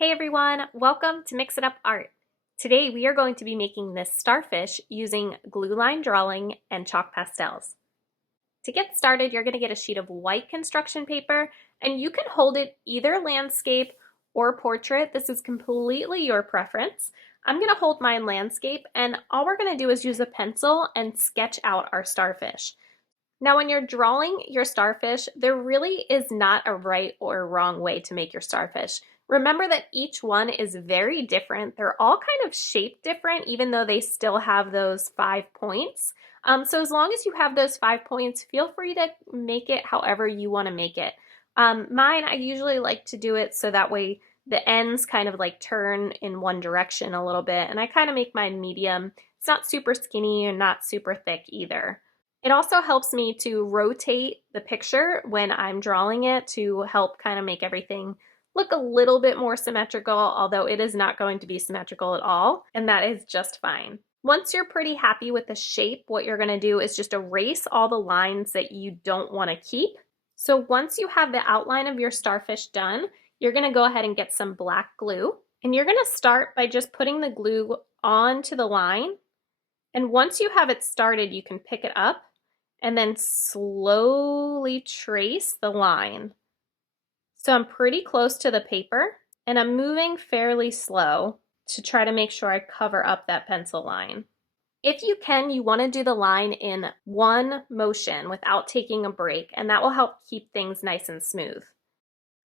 Hey everyone, welcome to Mix It Up Art. Today we are going to be making this starfish using glue line drawing and chalk pastels. To get started, you're going to get a sheet of white construction paper and you can hold it either landscape or portrait. This is completely your preference. I'm going to hold mine landscape and all we're going to do is use a pencil and sketch out our starfish. Now, when you're drawing your starfish, there really is not a right or wrong way to make your starfish. Remember that each one is very different. They're all kind of shaped different, even though they still have those 5 points. So as long as you have those 5 points, feel free to make it however you want to make it. Mine, I usually like to do it so that way the ends kind of like turn in one direction a little bit, and I kind of make mine medium. It's not super skinny and not super thick either. It also helps me to rotate the picture when I'm drawing it to help kind of make everything look a little bit more symmetrical, although it is not going to be symmetrical at all, and that is just fine. Once you're pretty happy with the shape, what you're going to do is just erase all the lines that you don't want to keep. So once you have the outline of your starfish done, you're going to go ahead and get some black glue, and you're going to start by just putting the glue onto the line. And once you have it started, you can pick it up and then slowly trace the line. So I'm pretty close to the paper and I'm moving fairly slow to try to make sure I cover up that pencil line. If you can, you want to do the line in one motion without taking a break, and that will help keep things nice and smooth.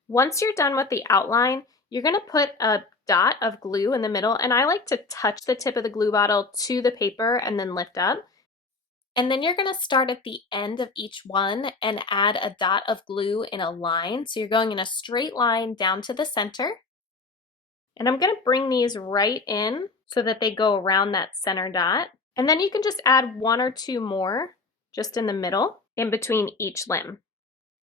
Once you're done with the outline, you're going to put a dot of glue in the middle, and I like to touch the tip of the glue bottle to the paper and then lift up. And then you're going to start at the end of each one and add a dot of glue in a line. So you're going in a straight line down to the center. And I'm going to bring these right in so that they go around that center dot. And then you can just add one or two more just in the middle, in between each limb.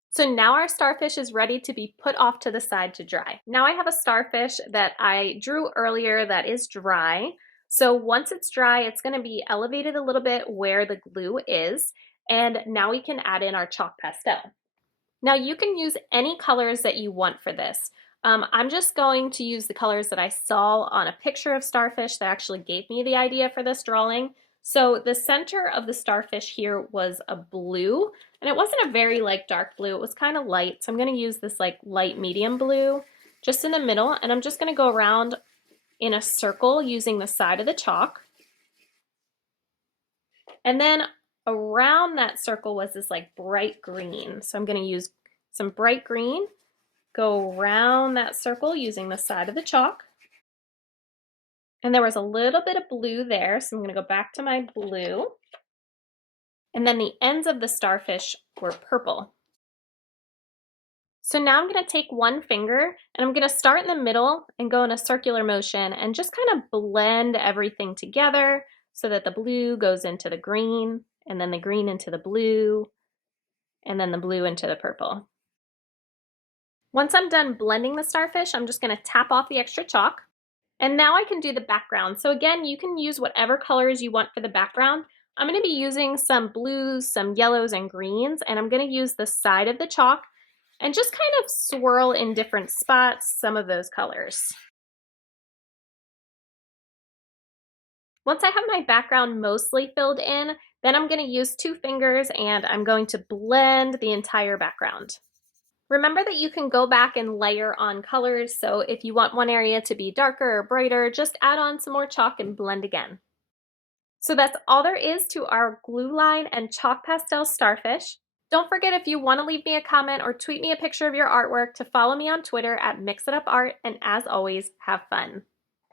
So now our starfish is ready to be put off to the side to dry. Now I have a starfish that I drew earlier that is dry. So once it's dry, it's going to be elevated a little bit where the glue is. And now we can add in our chalk pastel. Now you can use any colors that you want for this. I'm just going to use the colors that I saw on a picture of starfish that actually gave me the idea for this drawing. So the center of the starfish here was a blue, and it wasn't a very dark blue, it was kind of light. So I'm going to use this light medium blue just in the middle, and I'm just going to go around in a circle using the side of the chalk. And then around that circle was this bright green. So I'm going to use some bright green, go around that circle using the side of the chalk. And there was a little bit of blue there, so I'm going to go back to my blue. And then the ends of the starfish were purple. So now I'm going to take one finger and I'm going to start in the middle and go in a circular motion and just kind of blend everything together so that the blue goes into the green, and then the green into the blue, and then the blue into the purple. Once I'm done blending the starfish, I'm just going to tap off the extra chalk. And now I can do the background. So again, you can use whatever colors you want for the background. I'm going to be using some blues, some yellows, and greens, and I'm going to use the side of the chalk and just kind of swirl in different spots some of those colors. Once I have my background mostly filled in, then I'm going to use two fingers and I'm going to blend the entire background. Remember that you can go back and layer on colors, so if you want one area to be darker or brighter, just add on some more chalk and blend again. So that's all there is to our glue line and chalk pastel starfish. Don't forget, if you want to leave me a comment or tweet me a picture of your artwork, to follow me on Twitter at MixItUpArt, and as always, have fun.